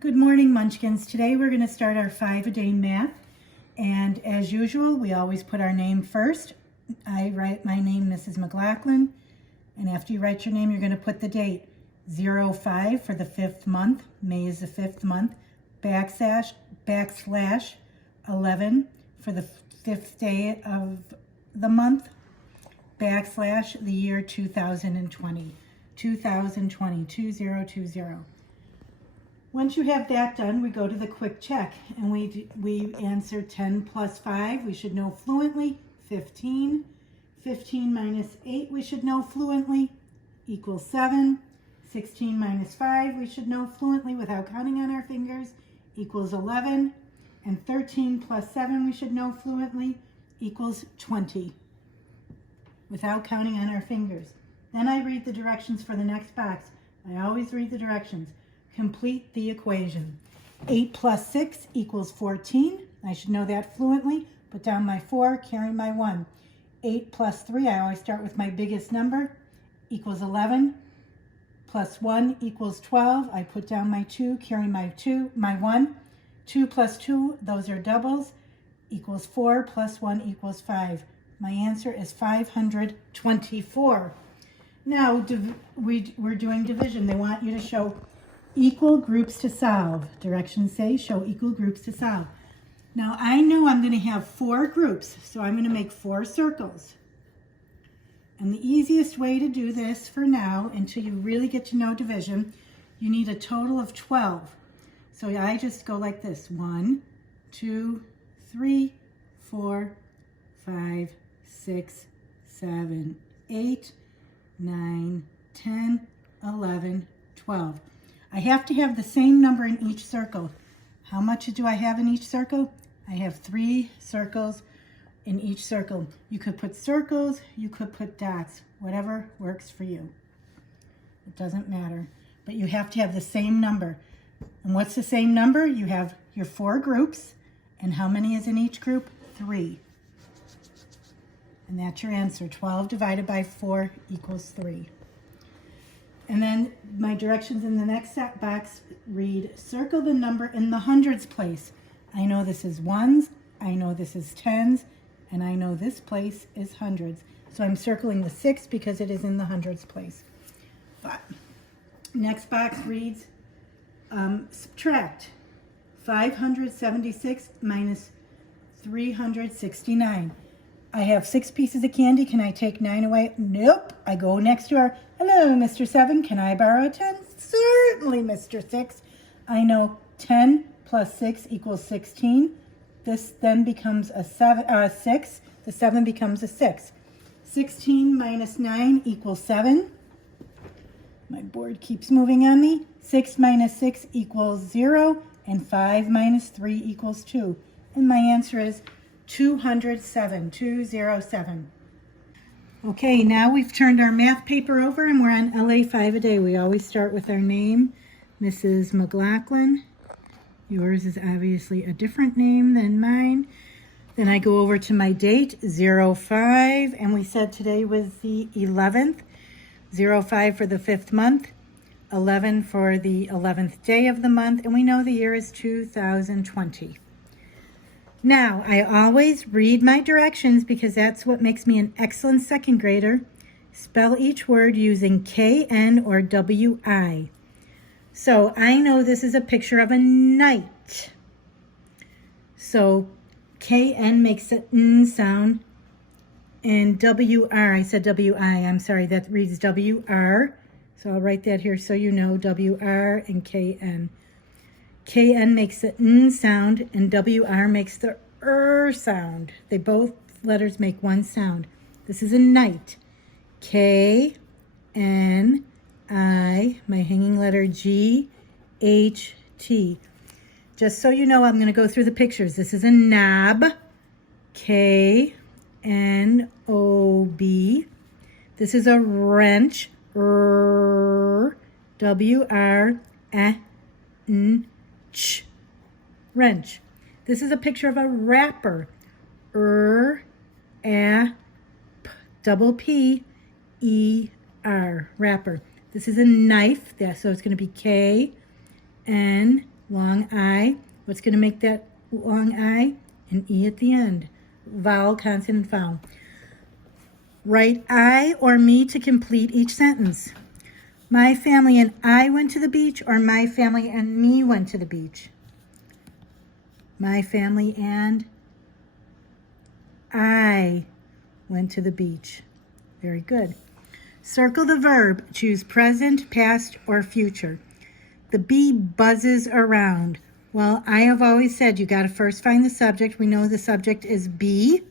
Good morning, Munchkins. Today we're going to start our 5-a-day math. And as usual, we always put our name first. I write my name, Mrs. McLaughlin. And after you write your name, you're going to put the date. 05 for the 5th month. May is the 5th month. Backslash 11 for the 5th day of the month. Backslash the year 2020. 2020. Once you have that done, we go to the quick check and we answer 10 plus 5, we should know fluently, 15. 15 minus 8, we should know fluently, equals 7. 16 minus 5, we should know fluently without counting on our fingers, equals 11. And 13 plus 7, we should know fluently, equals 20, without counting on our fingers. Then I read the directions for the next box. I always read the directions. Complete the equation. 8 plus 6 equals 14. I should know that fluently. Put down my 4, carry my 1. 8 plus 3, I always start with my biggest number, equals 11. Plus 1 equals 12. I put down my 2, carry my 1. 2 plus 2, those are doubles, equals 4. Plus 1 equals 5. My answer is 524. Now, we're doing division. They want you to show equal groups to solve. Directions say show equal groups to solve. Now I know I'm going to have 4 groups, so I'm going to make 4 circles. And the easiest way to do this for now, until you really get to know division, you need a total of 12. So I just go like this. 1, 2, 3, 4, 5, 6, 7, 8, 9, 10, 11, 12. I have to have the same number in each circle. How much do I have in each circle? I have 3 circles in each circle. You could put circles, you could put dots, whatever works for you. It doesn't matter, but you have to have the same number. And what's the same number? You have your 4 groups, and how many is in each group? 3. And that's your answer. 12 divided by 4 equals 3. And then my directions in the next box read, circle the number in the hundreds place. I know this is ones, I know this is tens, and I know this place is hundreds. So I'm circling the 6 because it is in the hundreds place. But next box reads, subtract 576 minus 369. I have 6 pieces of candy. Can I take 9 away? Nope. I go next door. Hello, Mr. 7. Can I borrow 10? Certainly, Mr. 6. I know 10 plus 6 equals 16. This then becomes a 6. The 7 becomes a 6. 16 minus 9 equals 7. My board keeps moving on me. 6 minus 6 equals 0. And 5 minus 3 equals 2. And my answer is 207, 207. Okay, now we've turned our math paper over and we're on LA 5-a-day. We always start with our name, Mrs. McLaughlin. Yours is obviously a different name than mine. Then I go over to my date, 05, and we said today was the 11th. 05 for the 5th month, 11 for the 11th day of the month, and we know the year is 2020. Now, I always read my directions because that's what makes me an excellent second grader. Spell each word using K-N or W-I. So I know this is a picture of a knight. So K-N makes the N sound. And W-R, I said W-I, I'm sorry, that reads W-R. So I'll write that here so you know, W-R and K-N. K-N makes the N sound and W-R makes the R sound. They both letters make one sound. This is a knight. K-N-I, my hanging letter G-H-T. Just so you know, I'm going to go through the pictures. This is a knob. K-N-O-B. This is a wrench. W-R-N-C-H. Wrench. This is a picture of a wrapper. P-E-R. Wrapper. This is a knife. So it's going to be K-N-I-F-E. Long I. What's going to make that long I? An E at the end. Vowel, consonant, vowel. Write I or me to complete each sentence. My family and I went to the beach, or my family and me went to the beach. My family and I went to the beach. Very good. Circle the verb. Choose present, past, or future. The bee buzzes around. Well, I have always said you got to first find the subject. We know the subject is bee.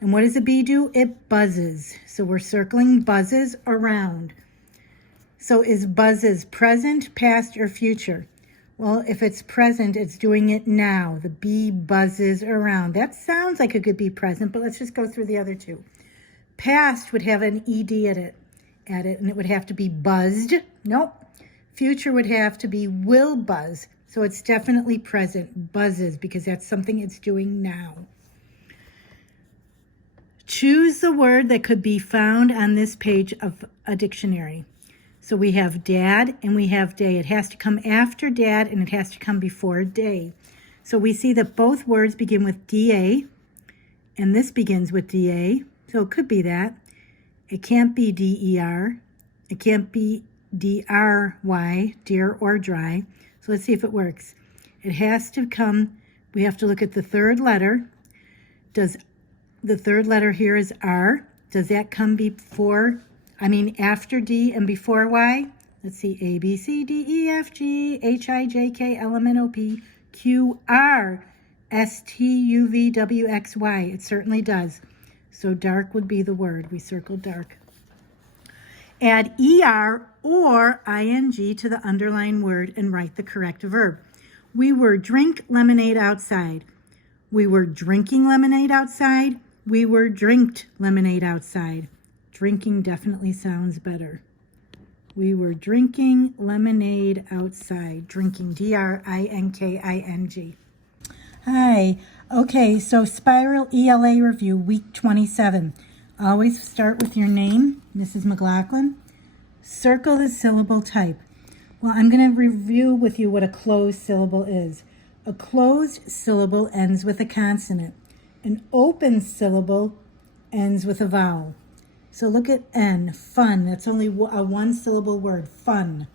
And what does a bee do? It buzzes. So we're circling buzzes around. So is buzzes present, past, or future? Well, if it's present, it's doing it now. The bee buzzes around. That sounds like it could be present, but let's just go through the other two. Past would have an ed at it, and it would have to be buzzed. Nope. Future would have to be will buzz. So it's definitely present, buzzes, because that's something it's doing now. Choose the word that could be found on this page of a dictionary. So we have dad and we have day. It has to come after dad and it has to come before day. So we see that both words begin with DA, and this begins with DA. So it could be that. It can't be DER. It can't be DRY, dear or dry. So let's see if it works. It has to come, we have to look at the third letter. Does the third letter here is R? Does that come after D and before Y? Let's see, A, B, C, D, E, F, G, H, I, J, K, L, M, N, O, P, Q, R, S, T, U, V, W, X, Y. It certainly does. So dark would be the word. We circled dark. Add ER or ING to the underlined word and write the correct verb. We were drink lemonade outside. We were drinking lemonade outside. We were drinked lemonade outside. Drinking definitely sounds better. We were drinking lemonade outside. Drinking, D-R-I-N-K-I-N-G. Hi. Okay, so Spiral ELA review, week 27. Always start with your name, Mrs. McLaughlin. Circle the syllable type. Well, I'm going to review with you what a closed syllable is. A closed syllable ends with a consonant. An open syllable ends with a vowel. So look at N, fun. That's only a one-syllable word, fun.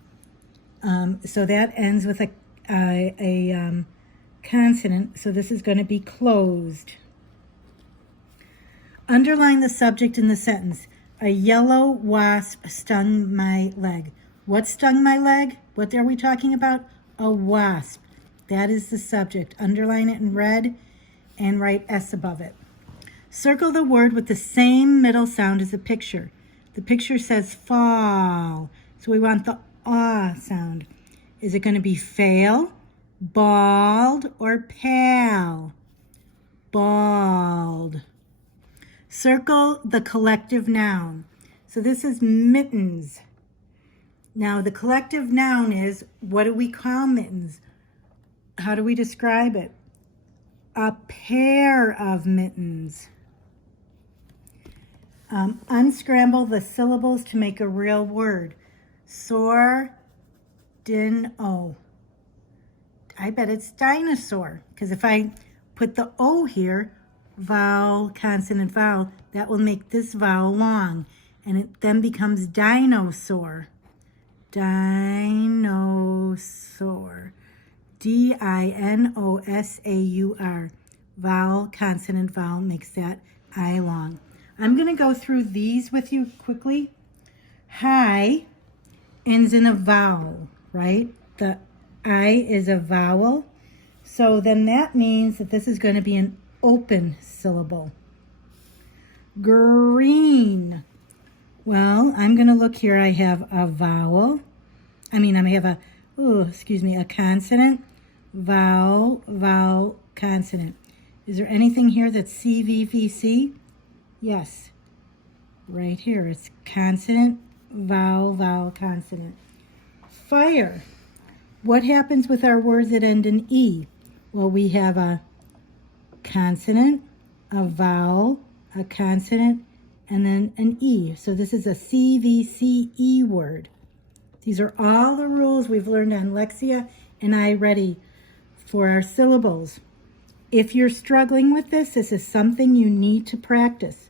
So that ends with a consonant. So this is going to be closed. Underline the subject in the sentence. A yellow wasp stung my leg. What stung my leg? What are we talking about? A wasp. That is the subject. Underline it in red and write S above it. Circle the word with the same middle sound as the picture. The picture says fall, so we want the ah sound. Is it going to be fail, bald, or pal? Bald. Circle the collective noun. So this is mittens. Now the collective noun is, what do we call mittens? How do we describe it? A pair of mittens. Unscramble the syllables to make a real word. Sordino. I bet it's dinosaur, because if I put the O here, vowel, consonant, vowel, that will make this vowel long, and it then becomes dinosaur. Dinosaur. D-I-N-O-S-A-U-R. Vowel, consonant, vowel makes that I long. I'm going to go through these with you quickly. Hi ends in a vowel, right? The I is a vowel. So then that means that this is going to be an open syllable. Green. Well, I'm going to look here. I have a vowel. I have a consonant, vowel, vowel, consonant. Is there anything here that's CVVC? Yes. Right here. It's consonant, vowel, vowel, consonant. Fire. What happens with our words that end in E? Well, we have a consonant, a vowel, a consonant, and then an E. So this is a CVCE word. These are all the rules we've learned on Lexia and iReady for our syllables. If you're struggling with this is something you need to practice.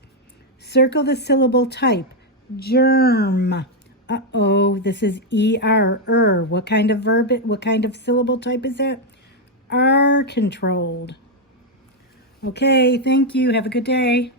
Circle the syllable type. Germ. Uh-oh, this is ER. What kind of what kind of syllable type is that? R controlled. Okay, thank you. Have a good day.